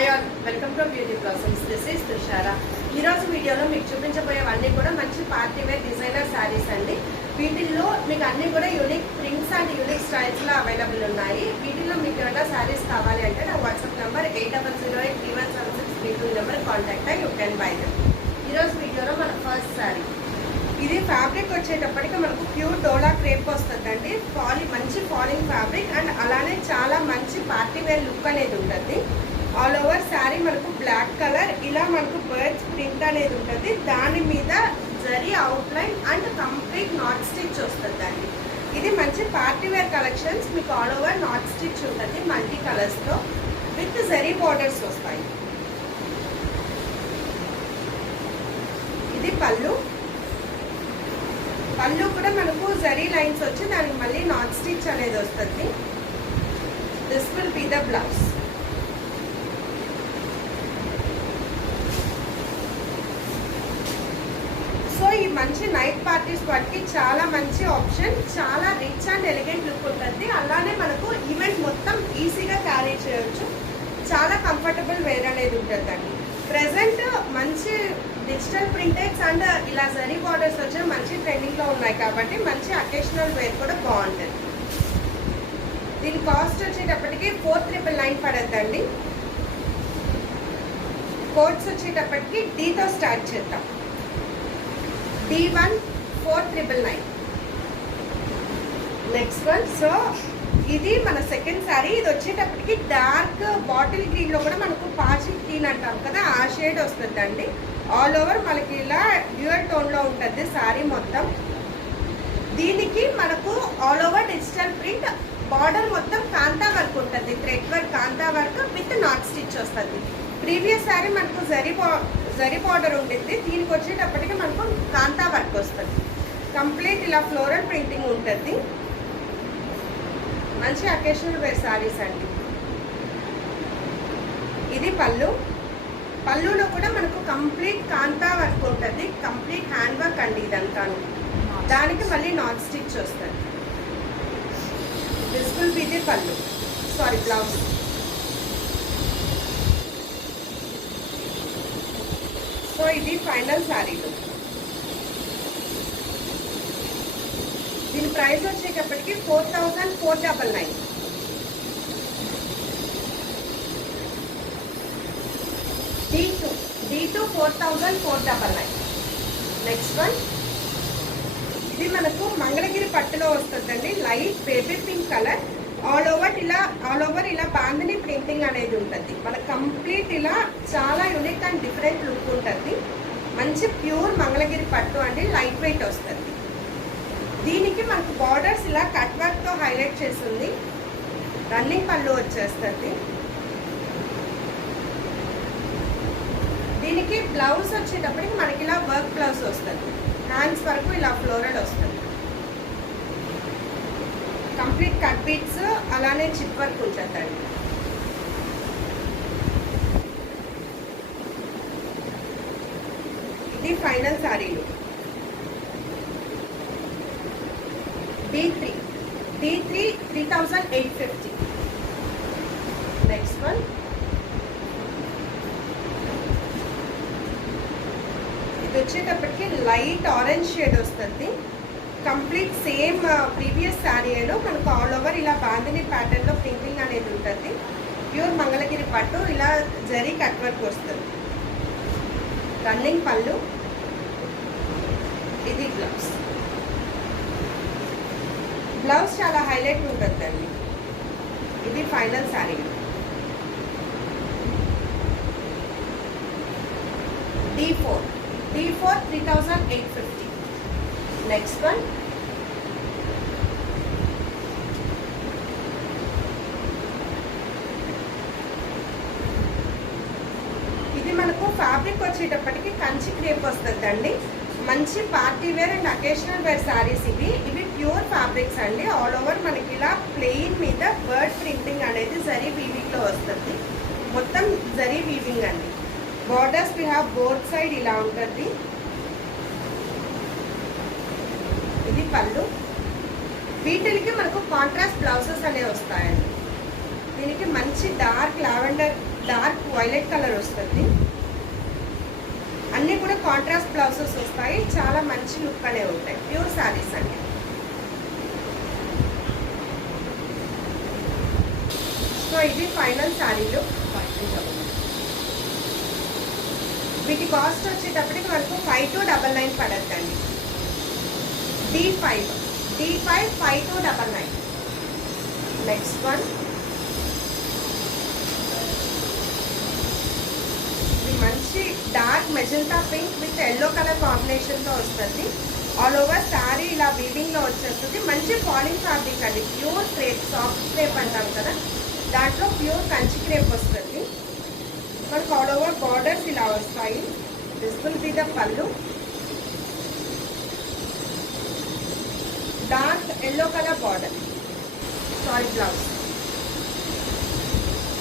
Hi all, welcome to beauty blossoms. This is Tushara. ఈరోజు వీడియోలో మీకు చూపించబోయేవన్నీ కూడా మంచి పార్టీ వేర్ డిజైనర్ శారీస్ అండి. వీటిల్లో మీకు అన్ని కూడా యూనిక్ ప్రింట్స్ అండ్ యూనిక్ స్టైల్స్లో అవైలబుల్ ఉన్నాయి. వీటిల్లో మీకు ఏమైనా శారీస్ కావాలి అంటే నా వాట్సాప్ నెంబర్ 8008317632 నెంబర్ కాంటాక్ట్ అయ్యి యూ కెన్ బై దెమ్. ఈరోజు వీడియోలో మన ఫస్ట్ శారీ, ఇది ఫ్యాబ్రిక్ వచ్చేటప్పటికి మనకు ప్యూర్ డోలా క్రేప్ వస్తుందండి. మంచి ఫాలింగ్ ఫ్యాబ్రిక్ అండ్ అలానే చాలా మంచి పార్టీ వేర్ లుక్ అనేది ఉంటుంది. ఆల్ ఓవర్ శారీ మనకు బ్లాక్ కలర్, ఇలా మనకు బర్డ్స్ ప్రింట్ అనేది ఉంటుంది. దాని మీద zari outline and complete not stitch వస్తుందండి. ఇది మంచి పార్టీ వేర్ కలెక్షన్స్. మీకు ఆల్ ఓవర్ నాట్ స్టిచ్ ఉంటుంది మల్టీ కలర్స్తో విత్ జరీ బార్డర్స్ వస్తాయి. ఇది పళ్ళు కూడా మనకు జరీ లైన్స్ వచ్చి దానికి మళ్ళీ నాట్ స్టిచ్ అనేది వస్తుంది. This will be the blouse. So ఈ మంచి నైట్ పార్టీస్ వాటికి చాలా మంచి ఆప్షన్, చాలా రిచ్ అండ్ ఎలిగెంట్ లుక్ ఉంటుంది. అలానే మనకు ఈవెంట్ మొత్తం ఈజీగా క్యారీ చేయొచ్చు. చాలా కంఫర్టబుల్ వేర్ అనేది ఉంటుందండి. ప్రెసెంట్ మంచి డిజిటల్ ప్రింటెక్స్ అండ్ ఇలా జరీ బార్డర్స్ వచ్చి మంచి ట్రెండింగ్లో ఉన్నాయి కాబట్టి మంచి అకేషనల్ వేర్ కూడా బాగుంటుంది. దీని కాస్ట్ వచ్చేటప్పటికి 4999 పడద్దండి. కోడ్స్ వచ్చేటప్పటికి డీతో స్టార్ట్ చేద్దాం. D1 4999. Next one. సో ఇది మన సెకండ్ శారీ. ఇది వచ్చేటప్పటికి డార్క్ బాటిల్ గ్రీన్ లో కూడా మనకు పాచి గ్రీన్ అంటాం కదా, ఆ షేడ్ వస్తుందండి. ఆల్ ఓవర్ మనకి ఇలా డ్యూయల్ టోన్ లో ఉంటుంది శారీ మొత్తం. దీనికి మనకు all over digital print, border మొత్తం కాంతా వర్క్ ఉంటుంది. Thread work, kantha work with knot stitch వస్తుంది. ప్రీవియస్ శారీ మనకు జరీ బార్డర్ ఉంటుంది. దీనికి వచ్చేటప్పటికి మనకు కాంతా వర్క్ వస్తుంది. కంప్లీట్ ఇలా ఫ్లోరల్ ప్రింటింగ్ ఉంటుంది. మంచి అకేషనల్ వేర్ శారీస్ అండి. ఇది పళ్ళులో కూడా మనకు కంప్లీట్ కాంతా వర్క్ ఉంటుంది. కంప్లీట్ హ్యాండ్ వర్క్ అండి ఇదంతాను. దానికి మళ్ళీ నాట్ స్టిచ్ వస్తుంది. దిస్ విల్ బి ది పళ్ళు, సారీ బ్లౌజ్. సో ఇది ఫైనల్ శారీలో. దీని ప్రైస్ వచ్చేటప్పటికి 4499. D2 4499. Next one. ఇది మనకు మంగళగిరి పట్టులో వస్తుందండి. Light baby pink colour. All over ఇలా బాందిని ప్రింటింగ్ అనేది ఉంటుంది. మనకు కంప్లీట్ ఇలా చాలా యూనిక్ అండ్ డిఫరెంట్ లుక్ ఉంటుంది. మంచి ప్యూర్ మంగళగిరి పట్టు అండి. లైట్ వెయిట్ వస్తుంది. దీనికి మనకు బార్డర్స్ ఇలా కట్ వర్క్తో హైలైట్ చేస్తుంది. రన్నింగ్ పళ్ళు వచ్చేస్తుంది. దీనికి బ్లౌజ్ వచ్చేటప్పటికి మనకి ఇలా వర్క్ బ్లౌజ్ వస్తుంది. హ్యాండ్స్ వరకు ఇలా ఫ్లోరల్ వస్తుంది. కంప్లీట్ కట్ బీట్స్ అలానే చిప్ వర్క్ ఉంటుందండి. ఇది ఫైనల్ శారీలు. D3 3850. Next one. ఇది వచ్చేటప్పటికి లైట్ ఆరెంజ్ షేడ్ వస్తుంది. కంప్లీట్ సేమ్ ప్రీవియస్ శారీలో మనకు ఆల్ ఓవర్ ఇలా బాందిని ప్యాటర్న్లో ప్రింటింగ్ అనేది ఉంటుంది. ప్యూర్ మంగళగిరి పట్టు, ఇలా జరీ కట్ వర్క్ వస్తుంది. రన్నింగ్ పళ్ళు. ఇది బ్లౌజ్ చాలా హైలైట్ ఉంటుందండి. ఇది final sari. D4 3850. Next one. ఇది మనకు ఫ్యాబ్రిక్ వచ్చేటప్పటికి కంచి క్రేప్ వస్తుందండి. మంచి party wear and occasional wear saris ఇవి ప్యూర్ ఫ్యాబ్రిక్స్ అండి. ఆల్ ఓవర్ మనకి ఇలా ప్లెయిన్ మీద బర్డ్ ప్రింటింగ్ అనేది జరీ వీవింగ్ లో వస్తుంది. మొత్తం జరీ వీవింగ్ అండి. Borders we have both side ఇలా ఉంటుంది. ఇది పళ్ళు. వీటికి మనకు కాంట్రాస్ట్ బ్లౌజెస్ అనేవి వస్తాయండి. దీనికి మంచి dark lavender, dark violet colour వస్తుంది. అన్నీ కూడా కాంట్రాస్ట్ బ్లౌజెస్ వస్తాయి. చాలా మంచి లుక్ అనే ఉంటాయి. ప్యూర్ శారీస్ అండి. సో ఇది ఫైనల్ శారీలు. వీటి కాస్ట్ వచ్చేటప్పటికి మనకు 5299 పడద్దండి. D5 5299. నెక్స్ట్ వన్ ఇది మంచి dark magenta pink with yellow colour కాంబినేషన్తో వస్తుంది. ఆల్ ఓవర్ శారీ ఇలా వీవింగ్లో వచ్చేస్తుంది. మంచి ఫాలింగ్ ఫ్యాబ్రిక్ అండి. ప్యూర్ క్రేప్, సాఫ్ట్ క్రేప్ అంటాం కదా, దాంట్లో ప్యూర్ కంచి క్రేప్ వస్తుంది. మనకు ఆల్ ఓవర్ బార్డర్స్ ఇలా వస్తాయి. దిస్ విల్ బి ద పళ్ళు. Dark yellow colour border, sorry blouse.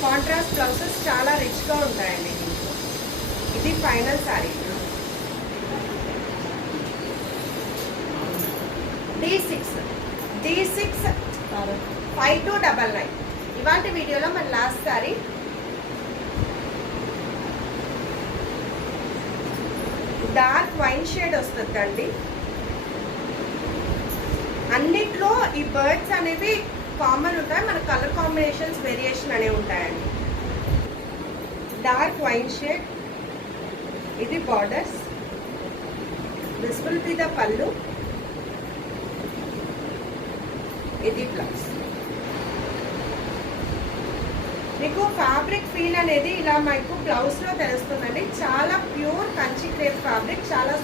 Contrast blouses చాలా రిచ్గా ఉంటాయండి. ఇది ఫైనల్ శారీ. D6 5299. ఇవాంటి వీడియోలో మన last sari. Dark wine shade వస్తుందండి. అన్నిట్లో ఈ బర్డ్స్ అనేవి కామన్ ఉంటాయి. మన కలర్ కాంబినేషన్స్ వేరియేషన్ అనేవి ఉంటాయండి. Dark wine shade. ఇది borders. This will be the pallu. ఇది బ్లౌజ్. మీకు ఫ్యాబ్రిక్ ఫీల్ అనేది ఇలా మీకు బ్లౌజ్లో తెలుస్తుందండి. చాలా ప్యూర్ కంచి క్రేప్ ఫ్యాబ్రిక్, చాలా